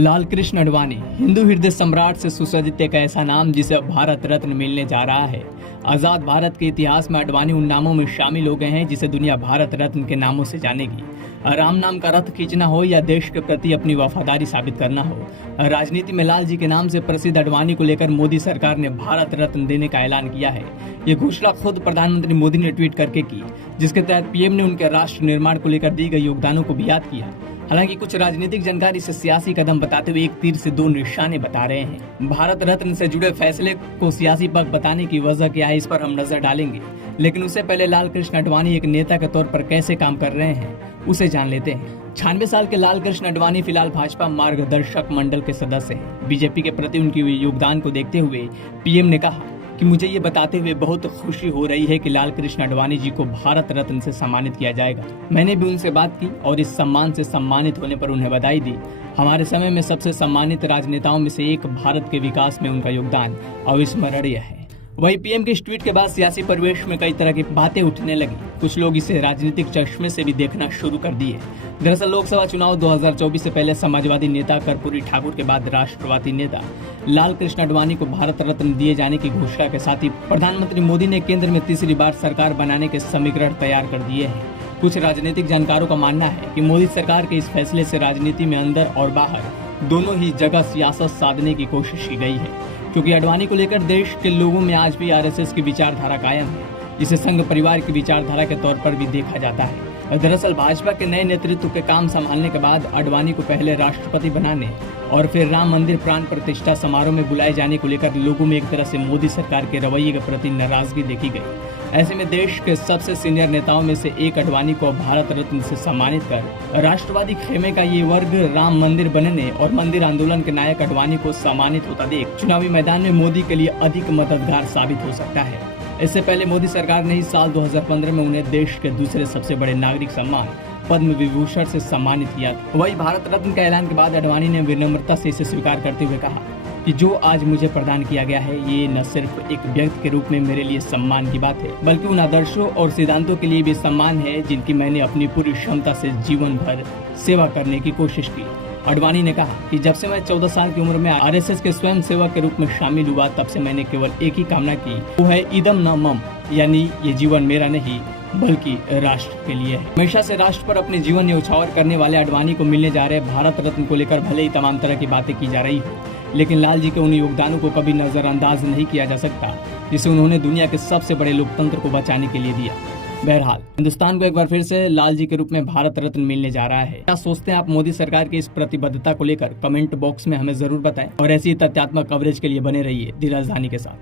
लाल कृष्ण अडवाणी हिंदू हृदय सम्राट से सुसज्जित एक ऐसा नाम जिसे अब भारत रत्न मिलने जा रहा है। आजाद भारत के इतिहास में अडवाणी उन नामों में शामिल हो गए हैं जिसे दुनिया भारत रत्न के नामों से जानेगी। राम नाम का रथ खींचना हो या देश के प्रति अपनी वफादारी साबित करना हो, राजनीति में लाल जी के नाम से प्रसिद्ध अडवाणी को लेकर मोदी सरकार ने भारत रत्न देने का ऐलान किया है। ये घोषणा खुद प्रधानमंत्री मोदी ने ट्वीट करके की, जिसके तहत पीएम ने उनके राष्ट्र निर्माण को लेकर दी गई योगदानों को भी याद किया। हालांकि कुछ राजनीतिक जानकार इसे सियासी कदम बताते हुए एक तीर से दो निशाने बता रहे हैं। भारत रत्न से जुड़े फैसले को सियासी पक्ष बताने की वजह क्या है, इस पर हम नजर डालेंगे, लेकिन उससे पहले लाल कृष्ण अडवाणी एक नेता के तौर पर कैसे काम कर रहे हैं उसे जान लेते हैं। 96 साल के लाल कृष्ण अडवाणी फिलहाल भाजपा मार्गदर्शक मंडल के सदस्य हैं। बीजेपी के प्रति उनकी योगदान को देखते हुए पीएम ने कहा कि मुझे ये बताते हुए बहुत खुशी हो रही है कि लाल कृष्ण अडवाणी जी को भारत रत्न से सम्मानित किया जाएगा। मैंने भी उनसे बात की और इस सम्मान से सम्मानित होने पर उन्हें बधाई दी। हमारे समय में सबसे सम्मानित राजनेताओं में से एक, भारत के विकास में उनका योगदान अविस्मरणीय है। वही पीएम के इस ट्वीट के बाद सियासी परिवेश में कई तरह की बातें उठने लगी। कुछ लोग इसे राजनीतिक चश्मे से भी देखना शुरू कर दिए। दरअसल लोकसभा चुनाव 2024 से पहले समाजवादी नेता कर्पूरी ठाकुर के बाद राष्ट्रवादी नेता लाल कृष्ण अडवाणी को भारत रत्न दिए जाने की घोषणा के साथ ही प्रधानमंत्री मोदी ने केंद्र में तीसरी बार सरकार बनाने के समीकरण तैयार कर दिए हैं। कुछ राजनीतिक जानकारों का मानना है कि मोदी सरकार के इस फैसले से राजनीति में अंदर और बाहर दोनों ही जगह सियासत साधने की कोशिश की गई है, क्योंकि अडवाणी को लेकर देश के लोगों में आज भी आरएसएस की विचारधारा कायम है, जिसे संघ परिवार की विचारधारा के तौर पर भी देखा जाता है। दरअसल भाजपा के नए नेतृत्व के काम संभालने के बाद अडवाणी को पहले राष्ट्रपति बनाने और फिर राम मंदिर प्राण प्रतिष्ठा समारोह में बुलाए जाने को लेकर लोगों में एक तरह से मोदी सरकार के रवैये के प्रति नाराजगी देखी गई। ऐसे में देश के सबसे सीनियर नेताओं में से एक अडवाणी को भारत रत्न से सम्मानित कर राष्ट्रवादी खेमे का ये वर्ग राम मंदिर बनने और मंदिर आंदोलन के नायक अडवाणी को सम्मानित होता देख चुनावी मैदान में मोदी के लिए अधिक मददगार साबित हो सकता है। इससे पहले मोदी सरकार ने ही साल 2015 में उन्हें देश के दूसरे सबसे बड़े नागरिक सम्मान पद्म विभूषण से सम्मानित किया। वही भारत रत्न का ऐलान के बाद अडवाणी ने विनम्रता से इसे स्वीकार करते हुए कहा कि जो आज मुझे प्रदान किया गया है, ये न सिर्फ एक व्यक्ति के रूप में मेरे लिए सम्मान की बात है, बल्कि उन आदर्शों और सिद्धांतों के लिए भी सम्मान है जिनकी मैंने अपनी पूरी क्षमता से जीवन भर सेवा करने की कोशिश की। अडवाणी ने कहा कि जब से मैं 14 साल की उम्र में आरएसएस के स्वयं सेवक के रूप में शामिल हुआ, तब से मैंने केवल एक ही कामना की, वो है इदम न मम, यानी ये जीवन मेरा नहीं बल्कि राष्ट्र के लिए है। हमेशा से राष्ट्र पर अपने जीवन न्यौछावर करने वाले अडवाणी को मिलने जा रहे भारत रत्न को लेकर भले ही तमाम तरह की बातें की जा रही हो, लेकिन लाल जी के उन योगदानों को कभी नजरअंदाज नहीं किया जा सकता जिसे उन्होंने दुनिया के सबसे बड़े लोकतंत्र को बचाने के लिए दिया। बहरहाल हिंदुस्तान को एक बार फिर से लाल जी के रूप में भारत रत्न मिलने जा रहा है। क्या सोचते हैं आप मोदी सरकार की इस प्रतिबद्धता को लेकर? कमेंट बॉक्स में हमें जरूर बताएं और ऐसी तथ्यात्मक कवरेज के लिए बने रहिए दी राजधानी के साथ।